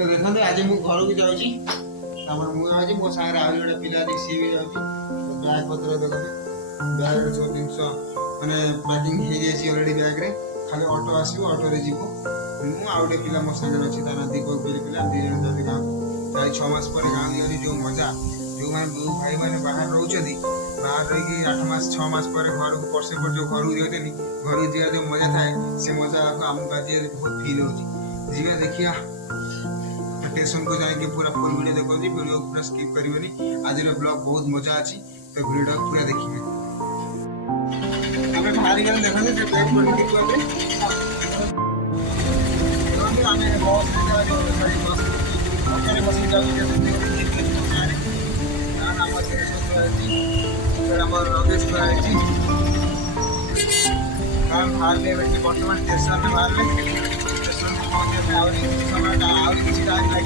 तो देखते आज मुझे घर को जाऊँगी मुझे मो सागर आज गोटे पिला सी भी जाऊँगी बैग पत्र देखते बैग सब जिन मैंने पैकिंग हो जाए अलरेडी बैग्रे खाली ऑटो आसो ऑटो रे जीवो मुझे आउ गोटे पिला मो सागर अच्छी ता ना दीपक बेली पिला दी जन जाते गाँव चाहे 6 मास पर गाँव गली जो मजा जो मैंने बो भाई मैंने बाहर रोचे बाहर रही 8 मास 6 मास पर घर को वर्षे पर जो घर को जाते घर को जा जो मजा थाए से मजा आमको आज बहुत फिल हो जी देखिया स्टेशन को जाके पूरा फुल वीडियो देखो वीडियो पूरा स्किप करिवनी आज ब्लॉग बहुत मजा अच्छी तो वीडियो पूरा देखिए हमें बाहर गले देखते जो बैग पर आमे बहुत बस ऑटो बस लगेज बाहर बर्तमान स्टेशन में बाहर स्टेशन में पहुँचे आहरी समय आहरी किसी टाइम लगे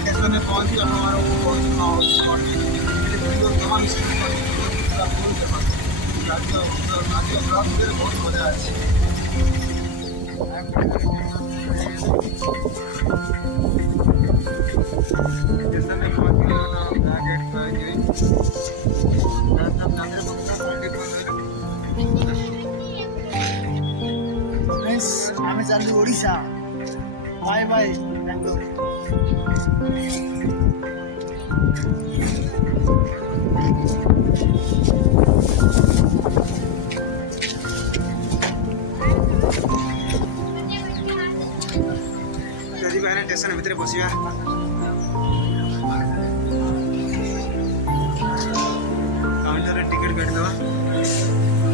स्टेशन में पहुँची जमा ब्लॉग बहुत मजा अच्छी स्टेशन में पहुँची आमे चलू ओडिशा बाय बाय बेंगलोर जदि बाहर स्टेशन भितर बसिया काउंटर टिकट काटिदेवा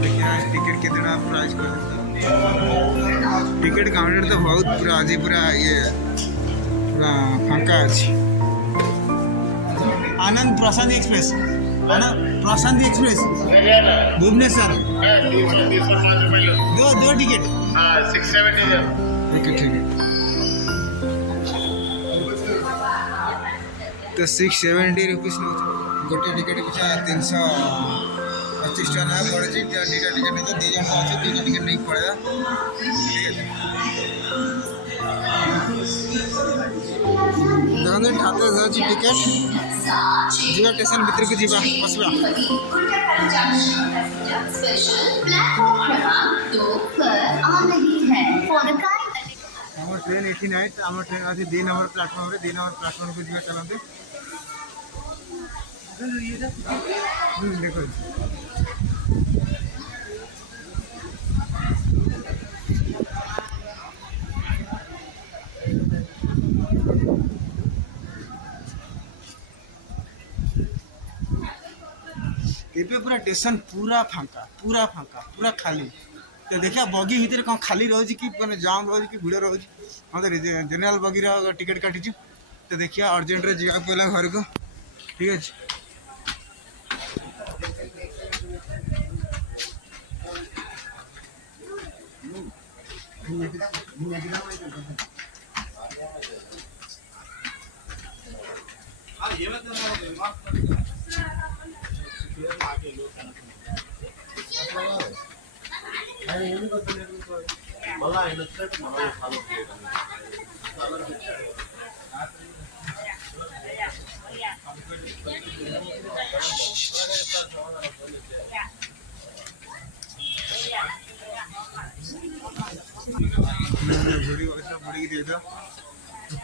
देखिए टिकट कितना प्राइस कर टिकट काउंटर तो बहुत पूरा आज पूरा ये पूरा फांका अच्छी आनंद प्रशांत एक्सप्रेस आनंद प्रशांत एक्सप्रेस भुवनेश्वर दो टिकट 670 ठीक है तो 670 रुपीस गोटे टिकट पिछा 325 टका पड़े दुटा टिकट नहीं तो 2 जन अच्छे 2 टिकट नहीं पड़ेगा देखते हाथ अच्छी टिकट जीवा स्टेशन भीतर को जीवा बसवा आम ट्रेन ये ना आम ट्रेन आज 2 नंबर प्लाटफर्म 2 नंबर प्लाटफर्म को जीवा चलते देखो एबे पूरा स्टेशन पूरा फांका पूरा खाली तो देखिए बगी भितर कौन खाली रोज कि मैंने जाम रोज कि भिड़ रोज हम तो जनरल बगी टिकट काटी तो देखिए अर्जेंट रे जा पड़ा घर को ठीक है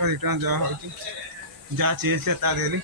रिटर्न जहाँ चेंज से देली